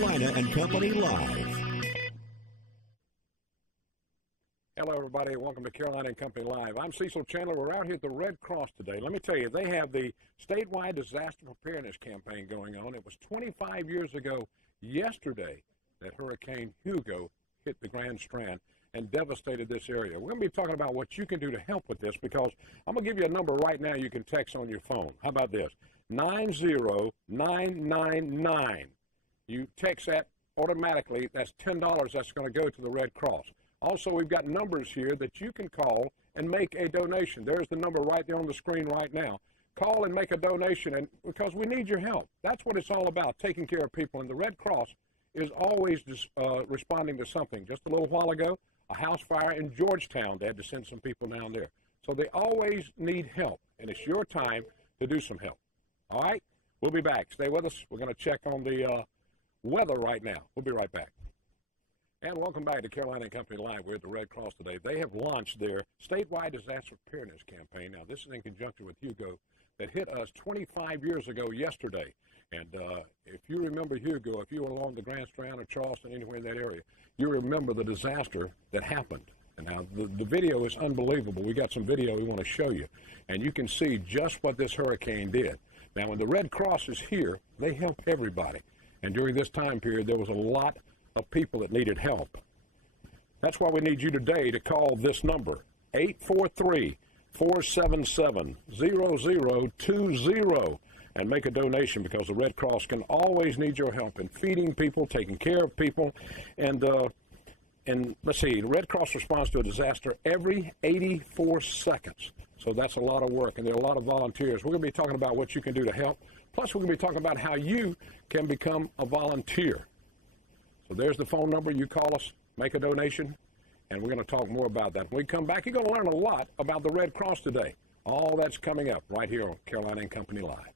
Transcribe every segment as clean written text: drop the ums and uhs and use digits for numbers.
Carolina and Company Live. Hello, everybody. Welcome to Carolina and Company Live. I'm Cecil Chandler. We're out here at the Red Cross today. Let me tell you, they have the statewide disaster preparedness campaign going on. It was 25 years ago yesterday that Hurricane Hugo hit the Grand Strand and devastated this area. We're going to be talking about what you can do to help with this, because I'm going to give you a number right now you can text on your phone. How about this? 90999. You text that automatically. That's $10 that's going to go to the Red Cross. Also, we've got numbers here that you can call and make a donation. There's the number right there on the screen right now. Call and make a donation, and because we need your help. That's what it's all about, taking care of people. And the Red Cross is always responding to something. Just a little while ago, a house fire in Georgetown. They had to send some people down there. So they always need help, and it's your time to do some help. All right? We'll be back. Stay with us. We're going to check on the weather right now. We'll be right back. And welcome back to Carolina and Company Live. We're at the Red Cross today. They have launched their statewide disaster preparedness campaign. Now, this is in conjunction with Hugo that hit us 25 years ago yesterday. And if you remember Hugo, if you were along the Grand Strand or Charleston, anywhere in that area, you remember the disaster that happened. And now, the video is unbelievable. We got some video we want to show you. And you can see just what this hurricane did. Now, when the Red Cross is here, they help everybody. And during this time period, there was a lot of people that needed help. That's why we need you today to call this number, 843-477-0020, and make a donation, because the Red Cross can always need your help in feeding people, taking care of people. And let's see, the Red Cross responds to a disaster every 84 seconds. So that's a lot of work, and there are a lot of volunteers. We're going to be talking about what you can do to help. Plus, we're going to be talking about how you can become a volunteer. So there's the phone number. You call us, make a donation, and we're going to talk more about that. When we come back, you're going to learn a lot about the Red Cross today. All that's coming up right here on Carolina and Company Live.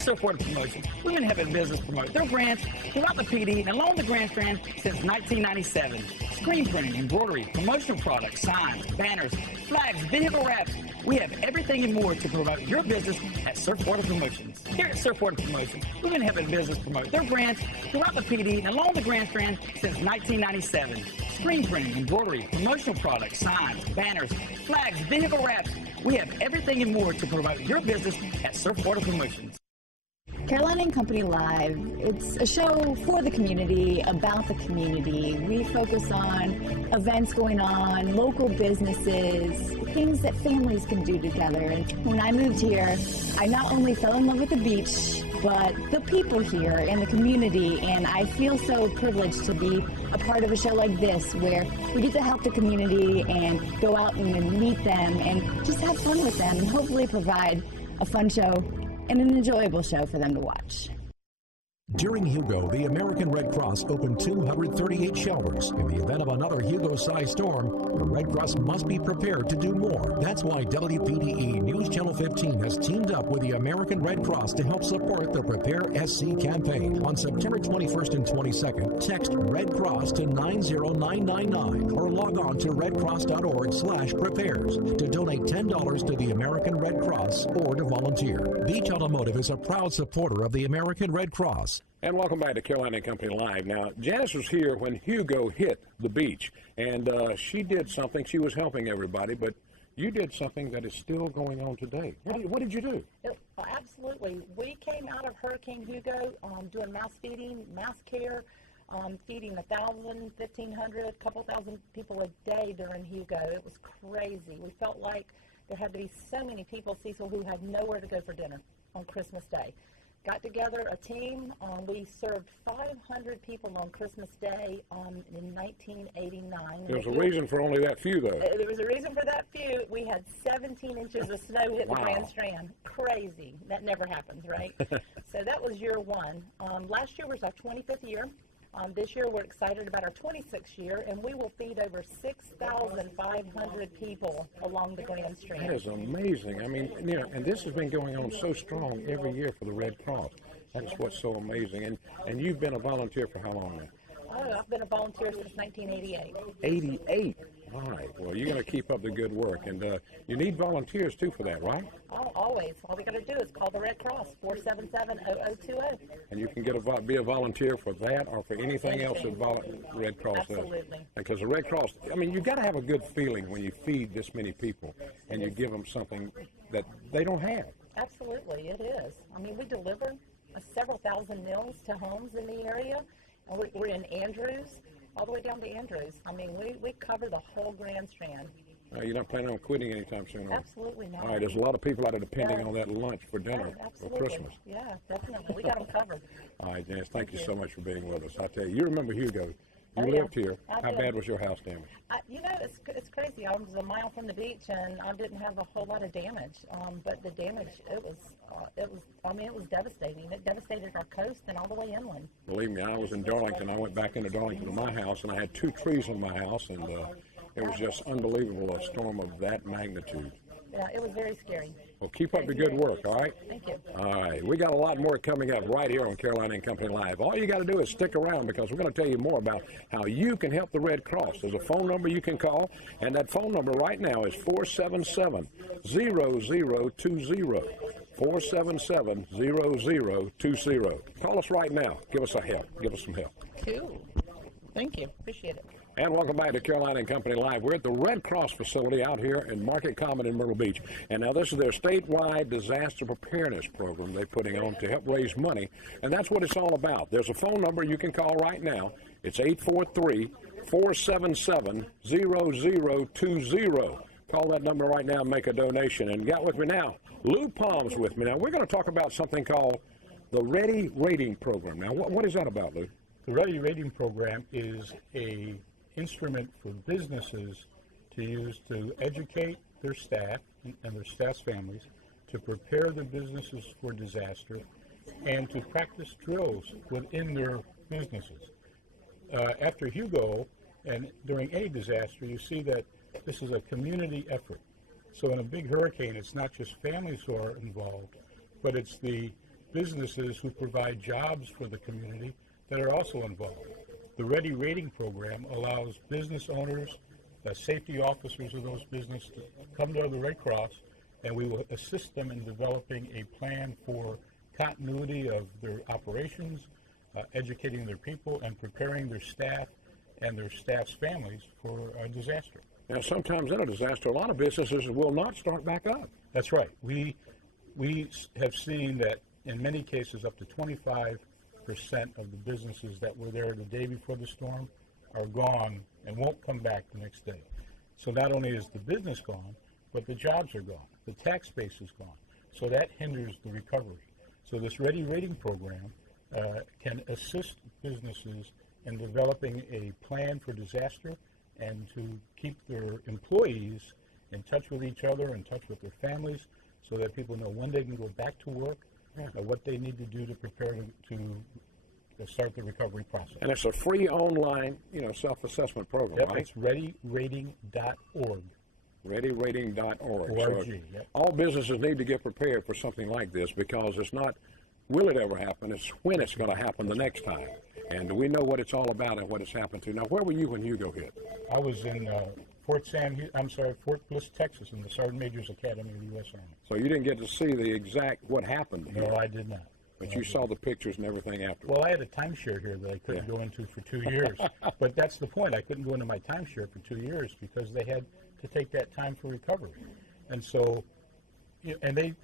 Support promotions. Women have a business promote their brands throughout the PD and along the Grand Strand since 1997. Screen printing, embroidery, promotional products, signs, banners, flags, vehicle wraps. We have everything and more to promote your business at Surfwater Promotions. Here at Surfwater Promotions, women have a business promote their brands throughout the PD and along the Grand Strand since 1997. Screen printing, embroidery, promotional products, signs, banners, flags, vehicle wraps. We have everything and more to promote your business at Surfwater Promotions. Carolina and Company Live, it's a show for the community, about the community. We focus on events going on, local businesses, things that families can do together. And when I moved here, I not only fell in love with the beach, but the people here and the community. And I feel so privileged to be a part of a show like this, where we get to help the community and go out and meet them and just have fun with them and hopefully provide a fun show and an enjoyable show for them to watch. During Hugo, the American Red Cross opened 238 shelters. In the event of another Hugo-sized storm, the Red Cross must be prepared to do more. That's why WPDE News Channel 15 has teamed up with the American Red Cross to help support the Prepare SC campaign. On September 21st and 22nd, text Red Cross to 90999 or log on to redcross.org/prepares to donate $10 to the American Red Cross or to volunteer. Beach Automotive is a proud supporter of the American Red Cross. And welcome back to Carolina and Company Live. Now, Janice was here when Hugo hit the beach, and she did something. She was helping everybody, but you did something that is still going on today. What did you do? Absolutely. We came out of Hurricane Hugo doing mouse feeding, mouse care, feeding 1,000, 1,500, a couple thousand people a day during Hugo. It was crazy. We felt like there had to be so many people, Cecil, who had nowhere to go for dinner on Christmas Day. Got together a team. We served 500 people on Christmas Day in 1989. There was a reason for only that few, though. There was a reason for that few. We had 17 inches of snow hit the Grand Strand. Crazy. That never happens, right? So that was year one. Last year was our 25th year. This year we're excited about our 26th year, and we will feed over 6,500 people along the Grand Strand. That is amazing. I mean, you know, and this has been going on so strong every year for the Red Cross. That is what's so amazing. And you've been a volunteer for how long now? Oh, I've been a volunteer since 1988. 88? All right. Well, you're going to keep up the good work, and you need volunteers too for that, right? Oh, always. All we got to do is call the Red Cross, 477-0020. And you can be a volunteer for that or for anything else that Red Cross does. Absolutely. Because the Red Cross, I mean, you've got to have a good feeling when you feed this many people and you give them something that they don't have. Absolutely, it is. I mean, we deliver several thousand meals to homes in the area. And we're in Andrews, all the way down to Andrews. I mean, we cover the whole Grand Strand. You're not planning on quitting anytime soon, are you? Absolutely not. All right, there's a lot of people out there depending on that lunch for dinner for Absolutely. Christmas. Yeah, definitely. We got them covered. All right, Janice, thank you so much for being with us. I tell you, you remember Hugo. You Oh, yeah. lived here. I How did. bad was your house damage? You know, it's crazy. I was a mile from the beach, and I didn't have a whole lot of damage. But the damage, it was devastating. It devastated our coast and all the way inland. Believe me, I was in Darlington. I went back into Darlington to my house, and I had 2 trees on my house, and it was just unbelievable, a storm of that magnitude. Yeah, it was very scary. Well, keep up the good work, all right? Thank you. All right, we got a lot more coming up right here on Carolina and Company Live. All you got to do is stick around because we're going to tell you more about how you can help the Red Cross. There's a phone number you can call, and that phone number right now is 477-0020. 477-0020. Call us right now. Give us a help. Give us some help. Cool. Thank you. Appreciate it. And welcome back to Carolina and Company Live. We're at the Red Cross facility out here in Market Common in Myrtle Beach. And now this is their statewide disaster preparedness program they're putting on to help raise money. And that's what it's all about. There's a phone number you can call right now. It's 843-477-0020. Call that number right now and make a donation. And got with me now, Lou Palm's with me. Now, we're going to talk about something called the Ready Rating Program. Now, what is that about, Lou? The Ready Rating Program is a instrument for businesses to use to educate their staff and their staff's families, to prepare their businesses for disaster, and to practice drills within their businesses. After Hugo and during any disaster, you see that this is a community effort. So in a big hurricane, it's not just families who are involved, but it's the businesses who provide jobs for the community that are also involved. The Ready Rating Program allows business owners, safety officers of those businesses to come to the Red Cross, and we will assist them in developing a plan for continuity of their operations, educating their people, and preparing their staff and their staff's families for a disaster. Now, sometimes in a disaster, a lot of businesses will not start back up. That's right. We have seen that in many cases up to 25% of the businesses that were there the day before the storm are gone and won't come back the next day. So not only is the business gone, but the jobs are gone. The tax base is gone. So that hinders the recovery. So this Ready Rating Program can assist businesses in developing a plan for disaster and to keep their employees in touch with each other, in touch with their families, so that people know when they can go back to work, what they need to do to prepare to start the recovery process. And it's a free online, self-assessment program, Yep, right? it's readyrating.org. Readyrating.org. ORG, So yep. all businesses need to get prepared for something like this because it's not will it ever happen, it's when it's going to happen the next time. And we know what it's all about and what it's happened to. Now, where were you when Hugo hit? I was in Fort Bliss, Texas, in the Sergeant Major's Academy of the U.S. Army. So you didn't get to see the exact what happened here. No, I did not. But you saw the pictures and everything after. Well, I had a timeshare here that I couldn't go into for 2 years. But that's the point. I couldn't go into my timeshare for 2 years because they had to take that time for recovery. And so, and the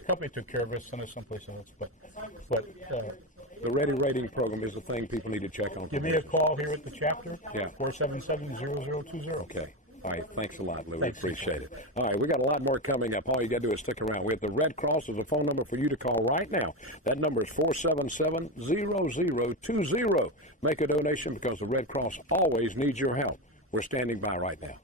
company took care of us, sent us someplace else. But the Ready Rating Program is the thing people need to check on. Give me a call here at the chapter. Yeah. 477-0020. Okay. All right, thanks a lot, Lou. Thanks. We appreciate it. All right, we got a lot more coming up. All you got to do is stick around. We have the Red Cross. There's a phone number for you to call right now. That number is 477-0020. Make a donation because the Red Cross always needs your help. We're standing by right now.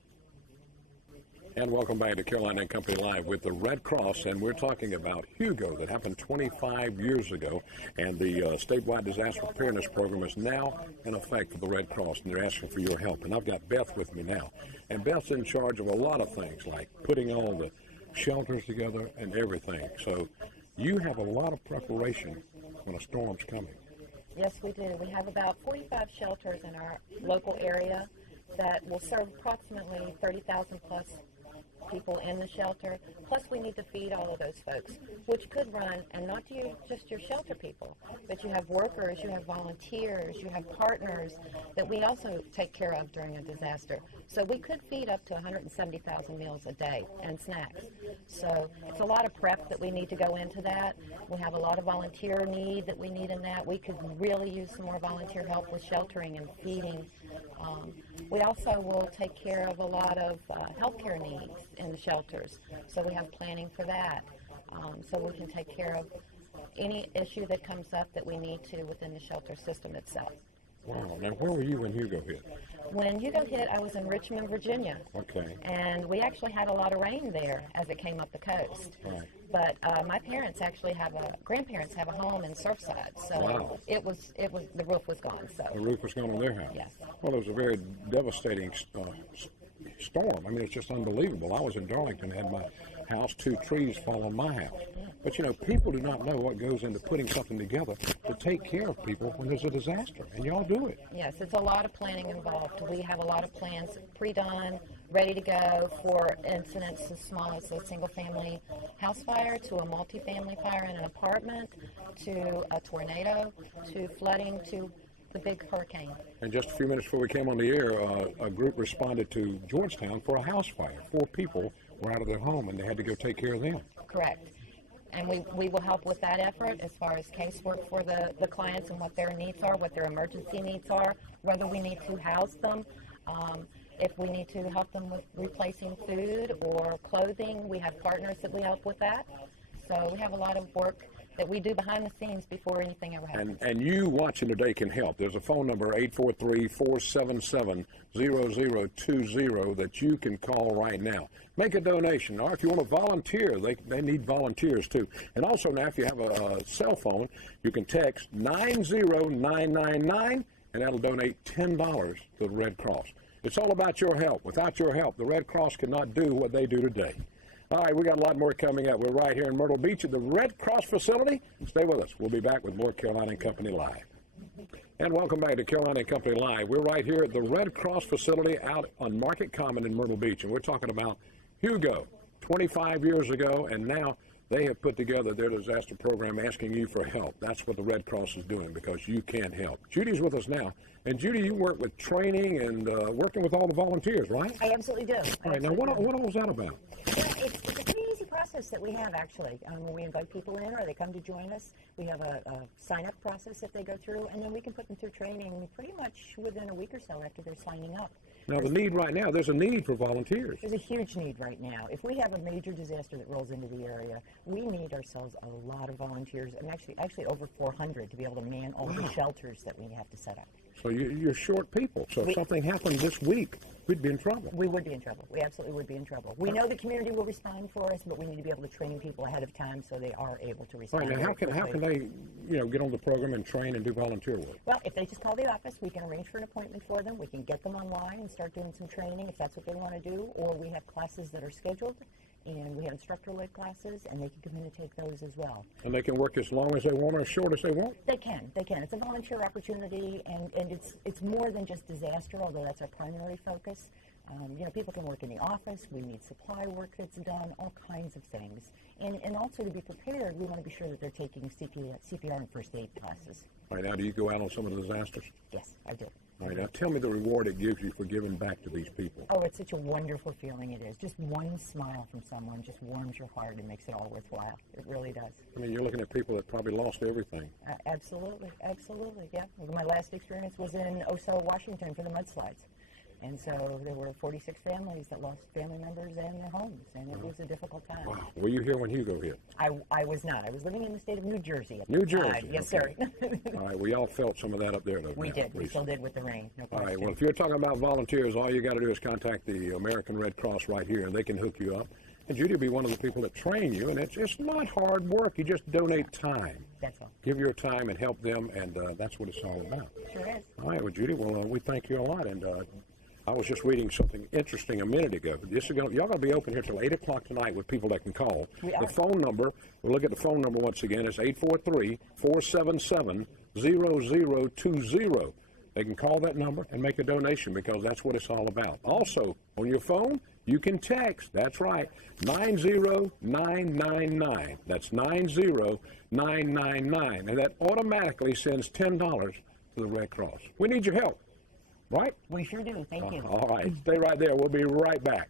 And welcome back to Carolina and Company Live with the Red Cross, and we're talking about Hugo that happened 25 years ago, and the statewide disaster preparedness program is now in effect for the Red Cross, and they're asking for your help. And I've got Beth with me now, and Beth's in charge of a lot of things, like putting all the shelters together and everything. So you have a lot of preparation when a storm's coming. Yes, we do. We have about 45 shelters in our local area. that will serve approximately 30,000 plus people in the shelter. Plus, we need to feed all of those folks, which could run, and not just your shelter people, but you have workers, you have volunteers, you have partners that we also take care of during a disaster. So we could feed up to 170,000 meals a day and snacks. So it's a lot of prep that we need to go into that. We have a lot of volunteer need that we need in that. We could really use some more volunteer help with sheltering and feeding. We also will take care of a lot of healthcare needs in the shelters. So we have planning for that. So we can take care of any issue that comes up that we need to within the shelter system itself. Wow. Now, where were you when Hugo hit? When Hugo hit, I was in Richmond, Virginia. Okay. And we actually had a lot of rain there as it came up the coast. Right. But my parents actually grandparents have a home in Surfside. So wow. The roof was gone. So the roof was gone on their house. Yes. Well, it was a very devastating storm. I mean, it's just unbelievable. I was in Darlington, had my house, 2 trees fall on my house. But, you know, people do not know what goes into putting something together to take care of people when there's a disaster, and y'all do it. Yes, it's a lot of planning involved. We have a lot of plans pre-done, ready to go for incidents as small as a single-family house fire to a multi-family fire in an apartment to a tornado to flooding to the big hurricane. And just a few minutes before we came on the air, a group responded to Georgetown for a house fire. 4 people were out of their home, and they had to go take care of them. Correct. And we will help with that effort as far as casework for the clients and what their needs are, what their emergency needs are, whether we need to house them, if we need to help them with replacing food or clothing. We have partners that we help with that. So we have a lot of work that we do behind the scenes before anything ever happens. And you watching today can help. There's a phone number, 843-477-0020, that you can call right now. Make a donation, or if you want to volunteer, they need volunteers too. And also now, if you have a cell phone, you can text 90999, and that'll donate $10 to the Red Cross. It's all about your help. Without your help, the Red Cross cannot do what they do today. All right, we got a lot more coming up. We're right here in Myrtle Beach at the Red Cross facility. Stay with us. We'll be back with more Carolina and Company Live. And welcome back to Carolina and Company Live. We're right here at the Red Cross facility out on Market Common in Myrtle Beach, and we're talking about Hugo, 25 years ago, and now they have put together their disaster program asking you for help. That's what the Red Cross is doing, because you can't help. Judy's with us now. And Judy, you work with training and working with all the volunteers, right? I absolutely do. All right, now what all was that about? It's a pretty easy process that we have, actually. When we invite people in or they come to join us, we have a sign-up process that they go through, and then we can put them through training pretty much within a week or so after they're signing up. Now, the need right now, there's a need for volunteers. There's a huge need right now. If we have a major disaster that rolls into the area, we need ourselves a lot of volunteers, and actually over 400 to be able to man all the shelters that we have to set up. So you're short people. So if something happened this week, we'd be in trouble. We would be in trouble. We absolutely would be in trouble. We know the community will respond for us, but we need to be able to train people ahead of time so they are able to respond. All right, now how can they get on the program and train and do volunteer work? Well, if they just call the office, we can arrange for an appointment for them. We can get them online and start doing some training if that's what they want to do, or we have classes that are scheduled. And we have instructor-led classes, and they can come in and take those as well. And they can work as long as they want or as short as they want? They can. It's a volunteer opportunity, and it's more than just disaster, although that's our primary focus. People can work in the office. We need supply work that's done, all kinds of things. And also to be prepared, we want to be sure that they're taking CPR and first aid classes. All right, now do you go out on some of the disasters? Yes, I do. All right, now tell me the reward it gives you for giving back to these people. Oh, it's such a wonderful feeling it is. Just one smile from someone just warms your heart and makes it all worthwhile. It really does. I mean, you're looking at people that probably lost everything. Absolutely, yeah. My last experience was in Osceola, Washington for the mudslides. And so there were 46 families that lost family members and their homes, and it was a difficult time. Wow. Were you here when Hugo hit? I was not. I was living in the state of New Jersey at New the Jersey? time. Yes, okay. sir. All right, we all felt some of that up there, though. We did. We still did with the rain. No all question. right, well, if you're talking about volunteers, all you got to do is contact the American Red Cross right here, and they can hook you up. And Judy will be one of the people that train you, and it's not hard work. You just donate time. That's all. Give your time and help them, and that's what it's all about. Sure is. All right, well, Judy, we thank you a lot, and I was just reading something interesting a minute ago. Y'all going to be open here till 8 o'clock tonight with people that can call. We are. The phone number, we'll look at the phone number once again, it's 843-477-0020. they can call that number and make a donation, because that's what it's all about. Also, on your phone, you can text. That's right, 90999. That's 90999. And that automatically sends $10 to the Red Cross. We need your help, right? We sure do. Thank you. All right. Stay right there. We'll be right back.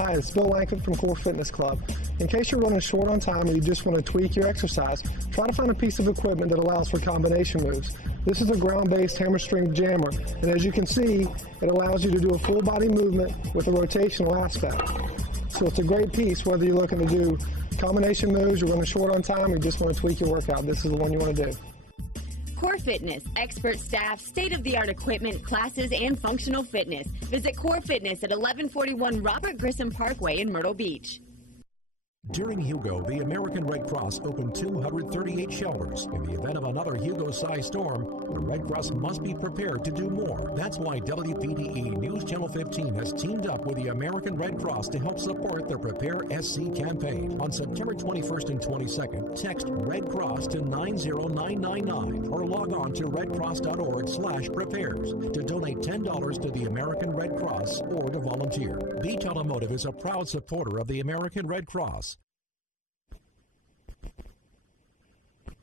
Hi, it's Bill Langford from Core Fitness Club. In case you're running short on time and you just want to tweak your exercise, try to find a piece of equipment that allows for combination moves. This is a ground-based hammer string jammer, and as you can see, it allows you to do a full body movement with a rotational aspect. So it's a great piece whether you're looking to do combination moves, you're running short on time, or you just want to tweak your workout. This is the one you want to do. Core Fitness, expert staff, state-of-the-art equipment, classes, and functional fitness. Visit Core Fitness at 1141 Robert Grissom Parkway in Myrtle Beach. During Hugo, the American Red Cross opened 238 shelters. In the event of another Hugo-sized storm, the Red Cross must be prepared to do more. That's why WPDE News Channel 15 has teamed up with the American Red Cross to help support their Prepare SC campaign. On September 21st and 22nd, text Red Cross to 90999 or log on to redcross.org/prepares to donate $10 to the American Red Cross or to volunteer. Beach Automotive is a proud supporter of the American Red Cross.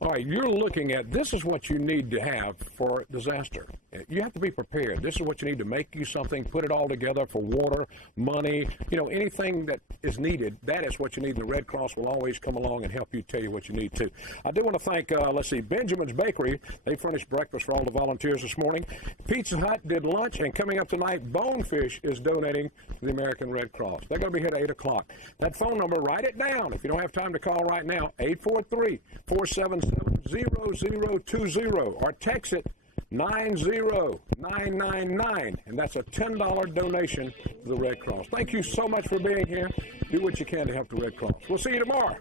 All right, you're looking at, this is what you need to have for disaster. You have to be prepared. This is what you need to make you something, put it all together for water, money, anything that is needed. That is what you need, and the Red Cross will always come along and help you, tell you what you need to. I do want to thank, Benjamin's Bakery. They furnished breakfast for all the volunteers this morning. Pizza Hut did lunch, and coming up tonight, Bonefish is donating to the American Red Cross. They're going to be here at 8 o'clock. That phone number, write it down. If you don't have time to call right now, 843-477-0020, or text it 90999, and that's a $10 donation to the Red Cross. Thank you so much for being here. Do what you can to help the Red Cross. We'll see you tomorrow.